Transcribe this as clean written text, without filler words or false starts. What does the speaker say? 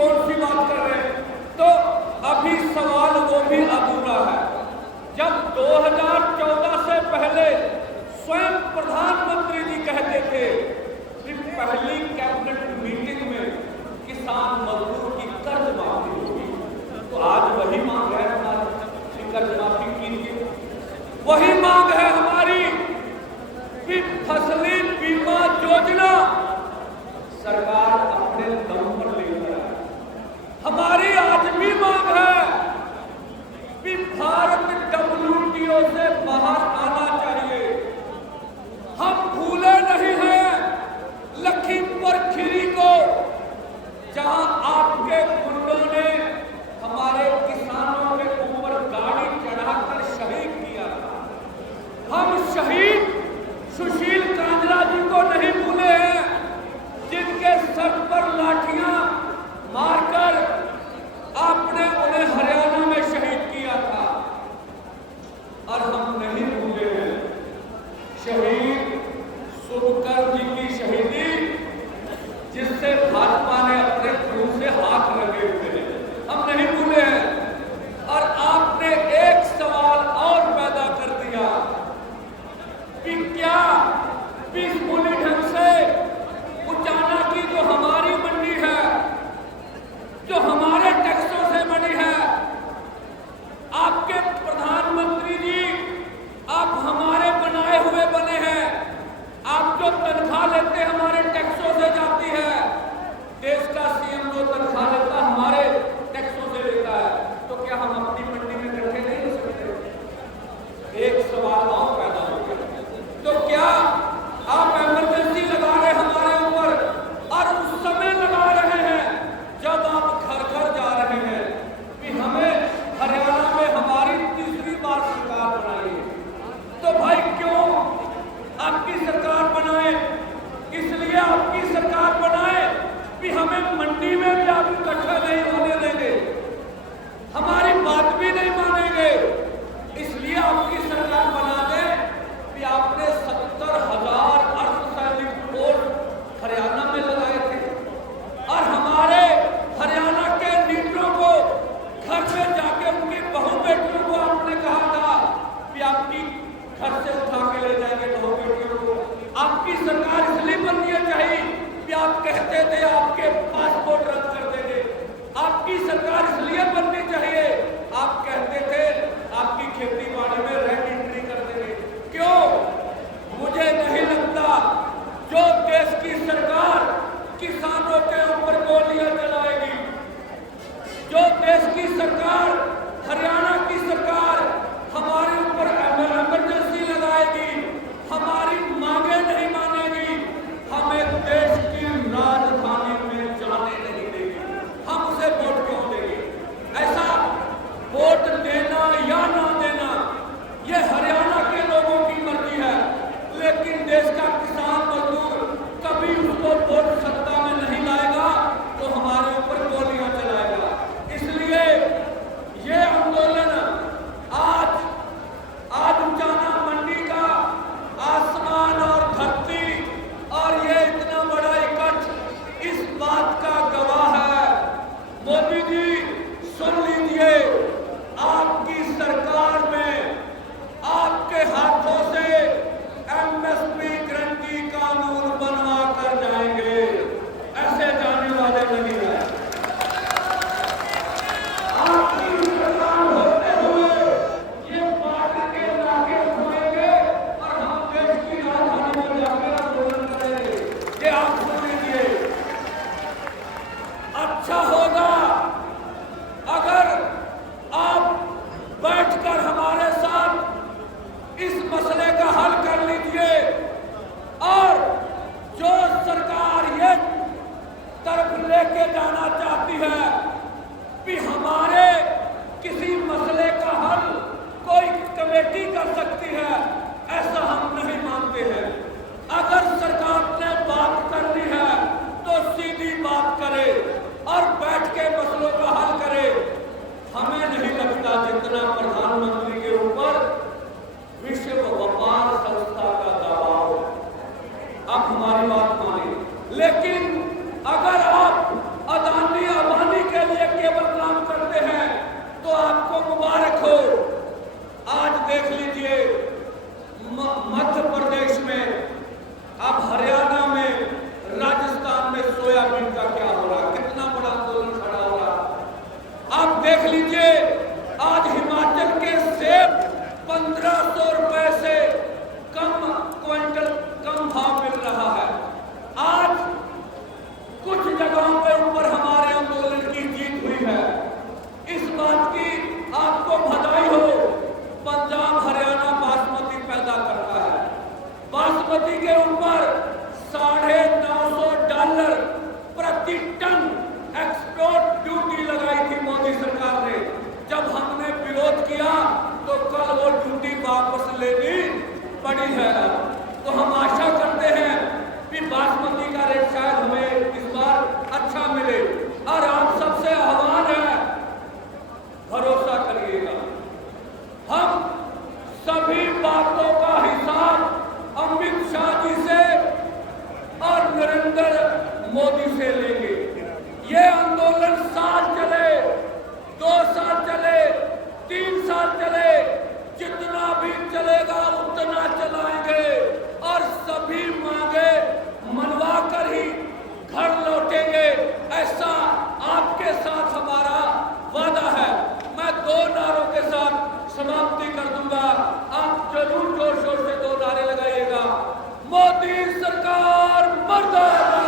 कौन सी बात कर रहे हैं? तो अभी सवाल वो भी अधूरा है। जब 2014 से पहले स्वयं प्रधानमंत्री जी कहते थे कि पहली कैबिनेट मीटिंग में किसान मजदूर की कर्ज माफी होगी, तो आज वही मांग है हमारी कि कर्ज माफी कीजिए। वही मांग है हमारी कि फसली बीमा योजना सरकार अपने दम पर लेकर आए। हमारी आज भी मांग है कि भारत WTO से बाहर आना चाहिए। हम भूले नहीं हैं लखीमपुर खीरी को, जहां आपके गुंडों ने हमारे किसानों के ऊपर गाड़ी चढ़ाकर शहीद किया था। हम शहीद सुशील कांजरा जी को नहीं भूले हैं, जिनके सर पर लाठियां मारकर आपने उन्हें हरियाणा में शहीद किया था। और हम नहीं भूले हैं शहीद शुभकर जी की शहीदी, जिससे भाजपा ने अपने खून से हाथ लगे हुए हैं, हम नहीं भूले हैं। और आपने एक सवाल और पैदा कर दिया कि क्या पीसफुली ढंग से उचाना की जो हमारी मंडी है, जो हमारे टैक्सों से बनी है, आपके प्रधानमंत्री जी आप हमारे बनाए हुए बने हैं, आप जो तनख्वाह लेते हमारे टैक्सों से जाती है, देश का CM जो तनख्वाह लेता हमारे टैक्सों से लेता है, तो क्या हम अपनी मंडी में इकट्ठे नहीं हो सकते? एक सवाल और पैदा हो गया। तो क्या आप इमरजेंसी लगा रहे हमारे ऊपर, और उस समय लगा रहे हैं जब आप घर घर जा रहे हैं कि हमें हरियाणा में हमारी तीसरी बार सरकार बनाई। तो भाई क्यों आपकी सरकार बनाए? इसलिए आपकी सरकार बनाए कि हमें मंडी में भी आप इकट्ठा नहीं होने देंगे, हमारी बात भी नहीं मानेंगे। इसलिए आपकी सरकार बना दे कि आपने 70,000 अर्धसैनिक फोर्स हरियाणा में लगाए थे, और हमारे हरियाणा के लीडरों को घर में जाके उनकी बहू बेटियों को आपने कहा था कि आपकी घर से उठा के ले जाएंगे बहू बेटियों को। आपकी सरकार इसलिए बननी चाहिए कि आप कहते थे आपके पासपोर्ट रद्द कर देंगे। आपकी सरकार इसलिए बननी चाहिए, आप कहते थे आपकी खेती बाड़ी में रेड एंट्री कर देंगे। क्यों? मुझे नहीं लगता जो देश की सरकार किसानों के ऊपर गोलियां चलाएगी, जो देश की सरकार हरियाणा की सरकार हमारे ऊपर इमरजेंसी लगाएगी, हमारी मांगे नहीं मानेगी, हमें देश की राजधानी में जाने नहीं देगी, हम उसे वोट क्यों देंगे? ऐसा वोट देना या ना देना ये हरियाणा के लोगों की मर्जी है, लेकिन देश का किसान मजदूर कभी उसको वोट सत्ता में नहीं लाएगा तो हमारे ऊपर गोलियां चलाएगा। इसलिए जरूर जोर शोर से दो नारे लगाइएगा। मोदी सरकार मर्दाबाद।